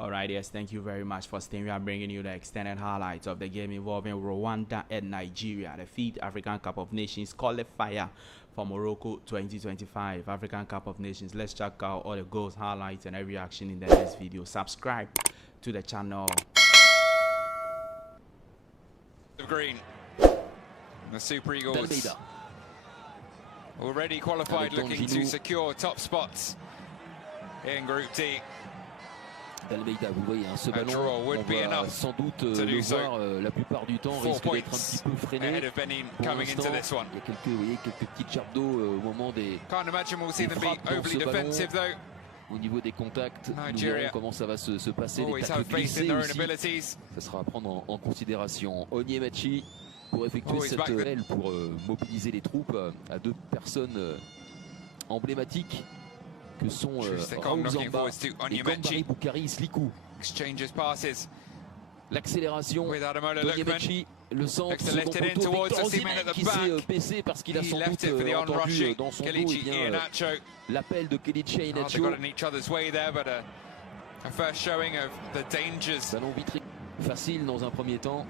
Alright, yes, thank you very much for staying. We are bringing you the extended highlights of the game involving Rwanda and Nigeria, the FIDE African Cup of Nations qualifier for Morocco 2025 African Cup of Nations. Let's check out all the goals, highlights, and every action in the next video. Subscribe to the channel. Green, the Super Eagles already qualified, looking to secure top spots in Group D. D'Almeida, vous voyez, ce ballon, on va sans doute le voir la plupart du temps, risque d'être un petit peu freiné. Pour l'instant, il y a quelques petites jappes d'eau au moment des frappes dans ce ballon. Au niveau des contacts, nous verrons comment ça va se passer, les tacles glissés aussi. Ça sera à prendre en considération. Onyemachi pour effectuer cette aile, pour mobiliser les troupes à deux personnes emblématiques que sont Raoul Zamba et Gambari Boukari Slikou. L'accélération d'Onyemachi, le centre, second poteau, Victor Osimhen qui s'est baissé parce qu'il a sans doute entendu dans son dos l'appel de Kelechi Iheanacho. Ballon vitré facile dans un premier temps.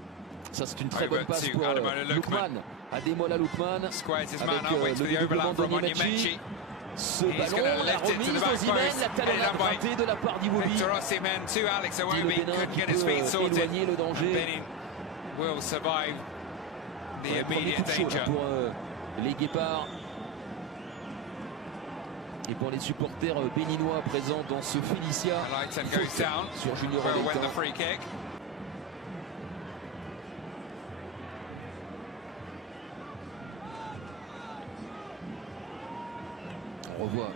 Ça, c'est une très bonne passe pour Lookman. Ademola Lookman avec le dédoublement d'Onyemachi. Ce ballon, la remise d'Osimhen, la talonnade ratée de la part d'Iwobi. Dit le Bénin qui peut éloigner le danger. Premier coup de chaud pour les Guépards et pour les supporters béninois présents dans ce Félicia sur Junior Olaitan. On revoit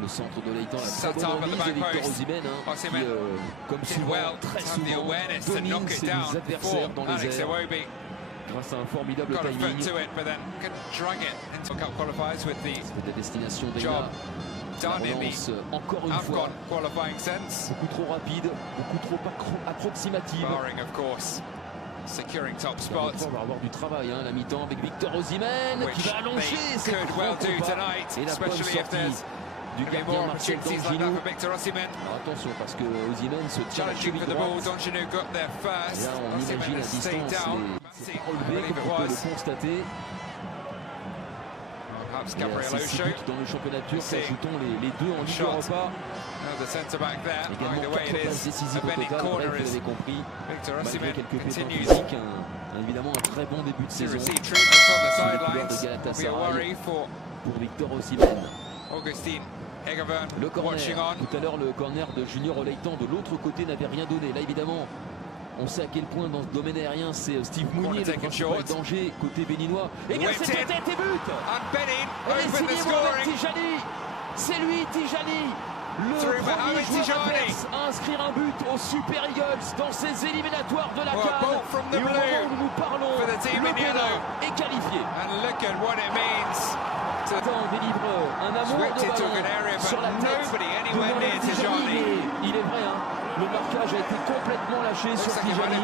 le centre de Olaitan, la très bonne remise de Victor Osimhen, qui, comme souvent, très souvent, domine ses adversaires dans les airs grâce à un formidable timing. C'est la destination des gars. La relance, encore une fois, beaucoup trop rapide, beaucoup trop approximative. On va avoir du travail, la mi-temps avec Victor Osimhen qui va allonger ses grands combats. Et la bonne sortie du gardien Marcel Danginou. Attention parce que Osimhen se tient la cheville droite. Et là on imagine à distance les relevés comme on peut le constater. Et ces 6 buts dans le championnat turc, ajoutons les 2 en Ligue Europa. Également 4 passes décisives au total, bref, vous l'avez compris, malgré quelques pépins physiques, évidemment un très bon début de saison sur les couleurs de Galatasaray pour Victor Osimhen. Le corner, tout à l'heure le corner de Junior Olaitan de l'autre côté n'avait rien donné. Là évidemment, on sait à quel point dans ce domaine aérien c'est Steve Mounier le principal danger côté béninois. Et bien c'est tête et but. Et signé Mohamed Tijani. C'est lui Tijani, le premier joueur adverse à inscrire un but aux Super Eagles dans ces éliminatoires de la CAN. Et au moment où nous parlons, le Bénin est qualifié. On délivre un amour de ballon sur la tête de Mohamed Tijani. Il est vrai, le marquage a été complètement lâché sur Tijani.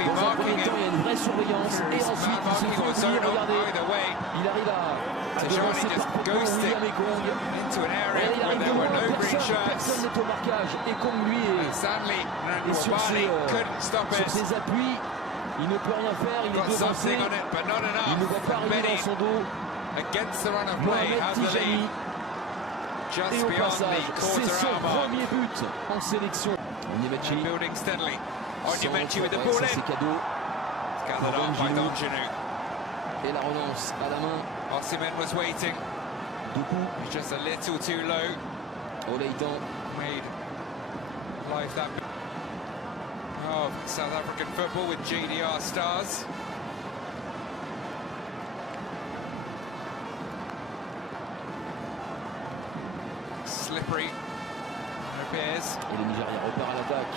Dans un premier temps, il y a une vraie surveillance. Et ensuite, il se fait oublier. Regardez, il arrive à devancer parfaitement William Ekong. Et il arrive devant personne n'est au marquage. Ekong, lui, est sur ses appuis. Il ne peut rien faire, il est devancé. Il ne va pas arriver dans son dos. Mohamed Tijani. Et au passage, c'est son premier but en sélection. Onyemachi. Ça c'est cadeau. Et la relance à la main. Doku. Olaitan. South African football with JDR stars. Slippery, it appears. Et le Nigeria repart à l'attaque.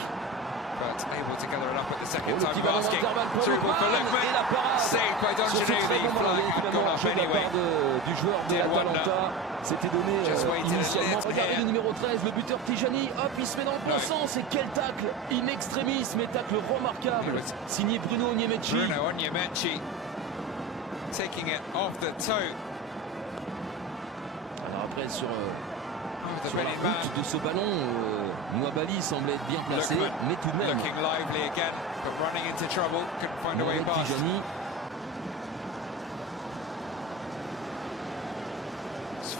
But able to gather it up at the second time of asking. Through for Lookman. Saved by Danginou. The flag had gone up anyway. Du joueur de l'Atalanta. C'était donné initialement. Regardez le numéro 13, le buteur Tijani. Hop, il se met dans le bon sens. Et quel tacle in extremis, mais tacle remarquable. Signé Bruno Onyemachi. Bruno Onyemachi taking it off the toe. Alors après sur Sur la route de ce ballon, Mouabali semblait être bien placé, mais tout de même. Tijani.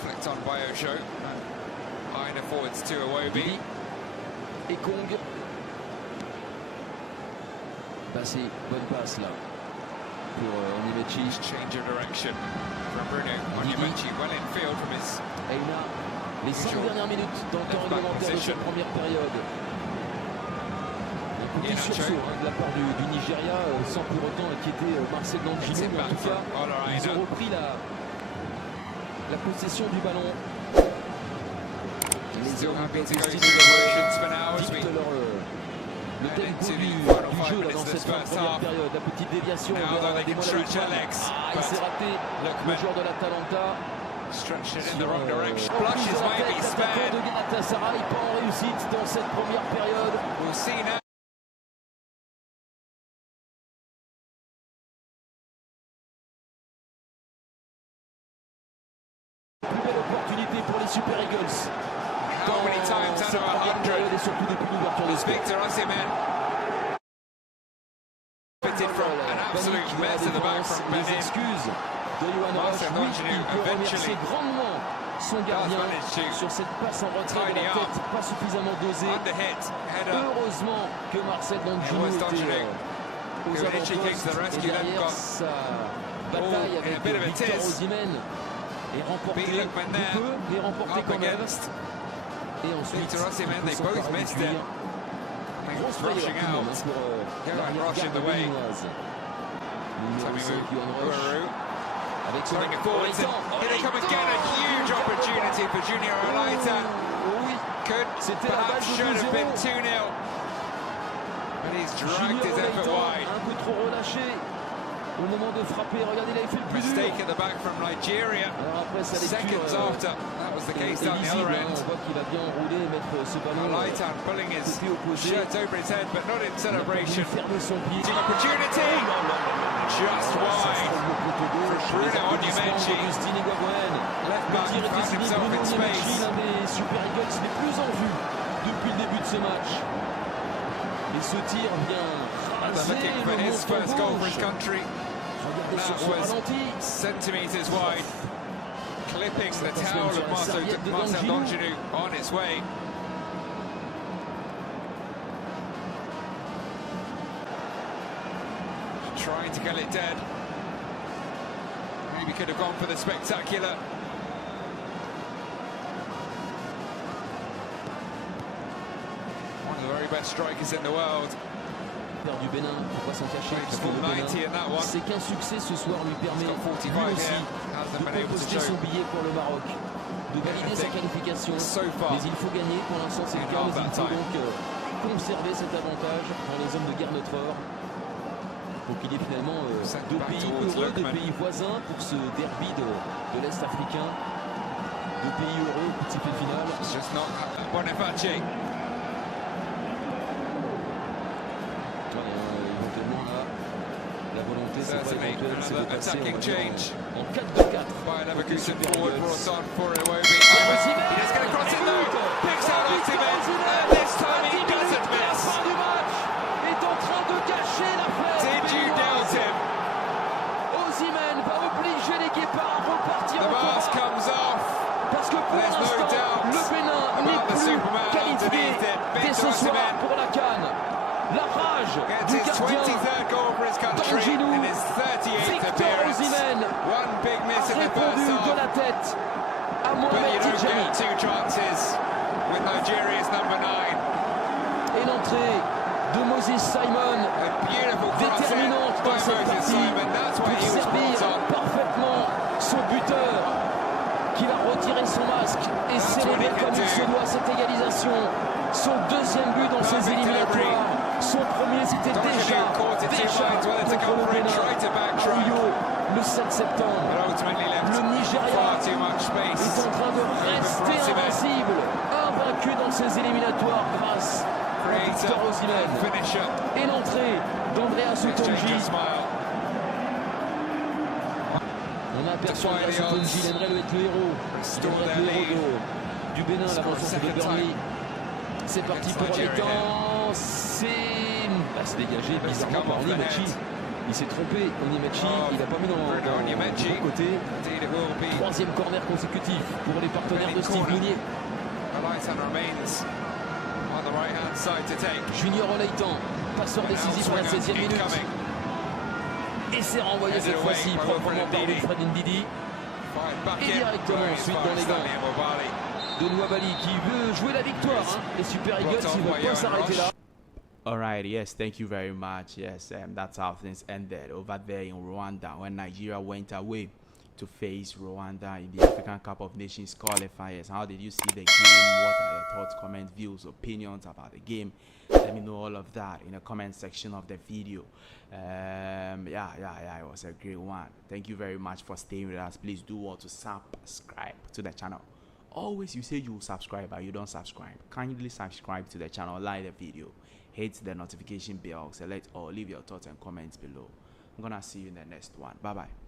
Flicked on by Ojo. High forwards to Iwobi. Et Kong. Passé, bonne passe là pour Onyemaechi. Change of direction from Bruno Onyemaechi, well in field from his. Aina, les 5 dernières minutes dans le temps réglementaire de cette première période. Un petit sursaut de la part du Nigeria, sans pour autant inquiéter Marcel Danjilo, mais en tout cas, ils ont repris la possession du ballon. Les hommes dictent le tempo du jeu là, dans cette première période. La petite déviation vers des Mola. Il s'est raté, le joueur de l'Atalanta. L'attaquant de Galatasaray, pas en réussite dans cette première période. Plus belle opportunité pour les Super Eagles. How many times out of 100 et surtout depuis l'ouverture de Victor Osimhen fitted from an absolute mess at the back from les Benin. excuses de Yohan Roche. Oui, il peut remercier grandement son gardien sur cette passe en retrait de la tête, pas suffisamment dosée. Heureusement que Marcel Danjilo était aux avant-postes et derrière sa bataille avec Victor Osimhen est remporté du peu, mais remporté quand même. Et ensuite, Victor Osimhen, they both missed it. Grosse frayeur tout le monde pour l'arrière-garde béninoise. Numéro 5, Yohan Roche. Avec son Here they come again, a huge opportunity for Junior Olaita. Oui, Could, perhaps should have been 2-0. But he's dragged his effort wide. Un peu trop relâché au moment de frapper. Regardez, il avait fait le plus dur. Mistake at the back from Nigeria. Alors après sa lecture, seconds after, that was the case down the other end. On voit qu'il a bien enroulé, mettre ce ballon Olaita pulling his shirt over his head, but not in celebration. Fermer son pied. Opportunity, just wide. Bruno Onyemaechi, left back, found himself in space. L'un des Super Eagles les plus en vue depuis le début de ce match. Et ce tir vient raser Looking for le his monstre first goal for his gauche. country. Regardez sur That son was ralenti. centimetres wide, clipping the towel of Marcel Danjilo on its way. Trying to get it dead. Maybe could have gone for the spectacular. One of the very best strikers in the world. Du Bénin, pourquoi s'en cacher, puisque le Bénin, c'est qu'un succès ce soir lui permet lui aussi de composter son billet pour le Maroc, de valider sa qualification, mais il faut gagner, pour l'instant c'est le cas, mais il faut donc conserver cet avantage dans les zones de guerre notre or, pour qu'il y ait finalement deux pays heureux, deux pays voisins pour ce derby de l'Est africain, deux pays heureux, petit peu final. Boniface. La volonté, c'est pas éventuel, c'est de passer en 4-2-4. By Leverkusen forward brought on for Iwobi. He just going to cross it though. Picks out Osimhen. And this time he doesn't miss. La fin du match est en train de gâcher la fête. Did you doubt him? Osimhen va obliger les Guépards à repartir. The mask comes off. Parce que pour l'instant, le Bénin n'est plus qualifié dès ce soir pour la CAN. La rage du gardien Danjilo, Victor Osimhen a répondu de la tête à Mohamed Tijani. Et l'entrée de Moses Simon, déterminante dans cette partie, pour servir parfaitement son buteur, qui va retirer son masque et célébrer comme il se doit cette égalisation. Son deuxième but dans ses éliminatoires. Son premier, c'était déjà contre le Bénin à Rio le 7 septembre. Le Nigeria est en train de rester invincible, invaincu dans ses éliminatoires grâce à Victor Osimhen. Et l'entrée d'Andreas Utonji. On a aperçu Andreas Utonji, il aimerait être le héros. Il aimerait être le héros du Bénin, l'avant-centre de Burnley. C'est parti pour les temps. C'est dégagé bizarrement par Onyemaechi. Il s'est trompé, Onyemaechi. Il n'a pas mis dans le bon côté. Troisième corner consécutif pour les partenaires de Steve Mounier. Junior Oleitan, passeur décisif pour la 16e minute. Et c'est renvoyé cette fois-ci proprement par Wilfred Ndidi. Et directement ensuite dans les gants de Nwabali qui veut jouer la victoire. Les Super Eagles, ils ne vont pas s'arrêter là. Alright, yes, thank you very much. Yes, that's how things ended over there in Rwanda when Nigeria went away to face Rwanda in the African Cup of Nations qualifiers. How did you see the game? What are your thoughts, comments, views, opinions about the game? Let me know all of that in the comment section of the video. Yeah, it was a great one. Thank you very much for staying with us. Please do want to subscribe to the channel. Always you say you will subscribe but you don't subscribe. Kindly subscribe to the channel, like the video, hit the notification bell, select all, leave your thoughts and comments below. I'm gonna see you in the next one. Bye bye.